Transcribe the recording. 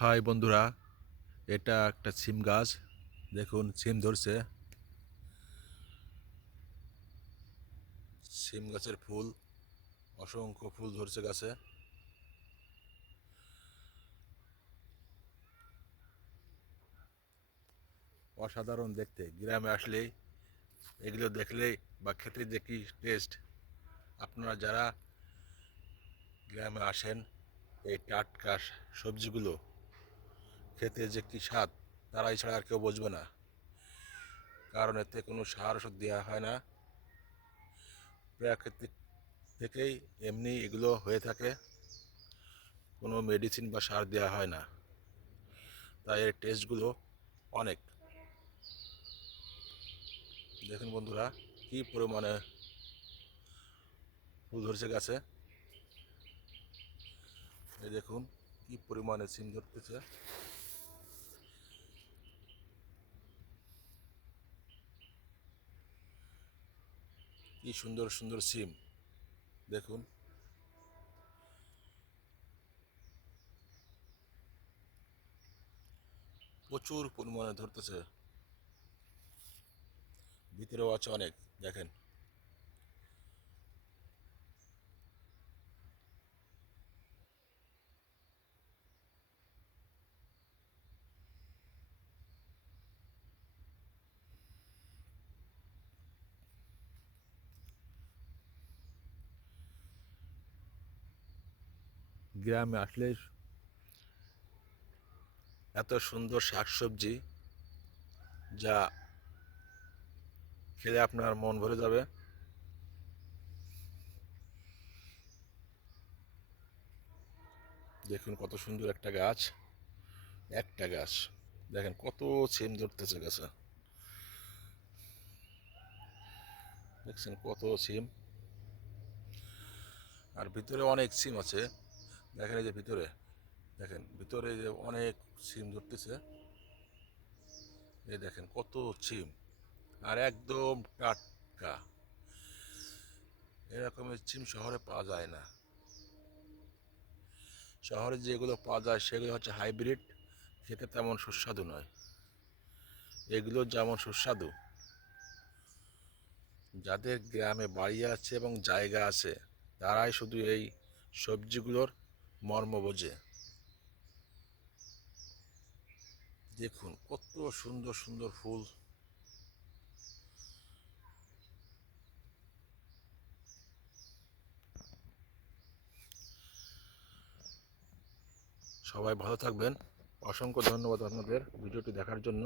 High বন্ধুরা, এটা একটা সিম গাছ। দেখুন সিম ধরছে। সিম গাছের ফুল, অসংখ্য ফুল ধরছে গাছে। অসাধারণ দেখতে। গ্রামে আসলেই এগুলো দেখলেই বা খেতে যে কি টেস্ট। আপনারা যারা গ্রামে আসেন, এই টাটকা সবজিগুলো খেতে যে কি স্বাদ, তারা ছাড়া আর কেউ বুঝবে না। কারণ এতে কোনো সার ওষুধ দেওয়া হয় না, প্রাকৃতিক থেকেই এমনি এগুলো হয়ে থাকে। কোনো মেডিসিন বা সার দেওয়া হয় না, তাই এর টেস্টগুলো অনেক। দেখুন বন্ধুরা, কি পরিমাণে ফুল ধরছে গাছে। এই দেখুন কি পরিমাণে সিম ধরতেছে। কি সুন্দর সুন্দর সিম দেখুন। প্রচুর পরিমাণে ধরতেছে, ভিতরেও আছে অনেক। দেখেন গ্রামে আসলে এত সুন্দর শাকসবজি, যা খেলে আপনার মন ভরে যাবে। দেখুন কত সুন্দর একটা গাছ, একটা গাছ। দেখেন কত সিম ধরতেছে গাছে। দেখছেন কত সিম, আর ভিতরে অনেক সিম আছে। দেখেন এই যে ভিতরে, দেখেন ভিতরে যে অনেক সিম ধরতেছে। এই দেখেন কত সিম, আর একদম টাটকা। এরকমের সিম শহরে পাওয়া যায় না। শহরে যেগুলো পাওয়া যায় সেগুলো হচ্ছে হাইব্রিড, খেতে তেমন সুস্বাদু নয়। এগুলো যেমন সুস্বাদু, যাদের গ্রামে বাড়ি আছে এবং জায়গা আছে, তারাই শুধু এই সবজিগুলোর মর্ম বোঝে। দেখুন কত সুন্দর সুন্দর ফুল। সবাই ভালো থাকবেন। অসংখ্য ধন্যবাদ আপনাদের ভিডিওটি দেখার জন্য।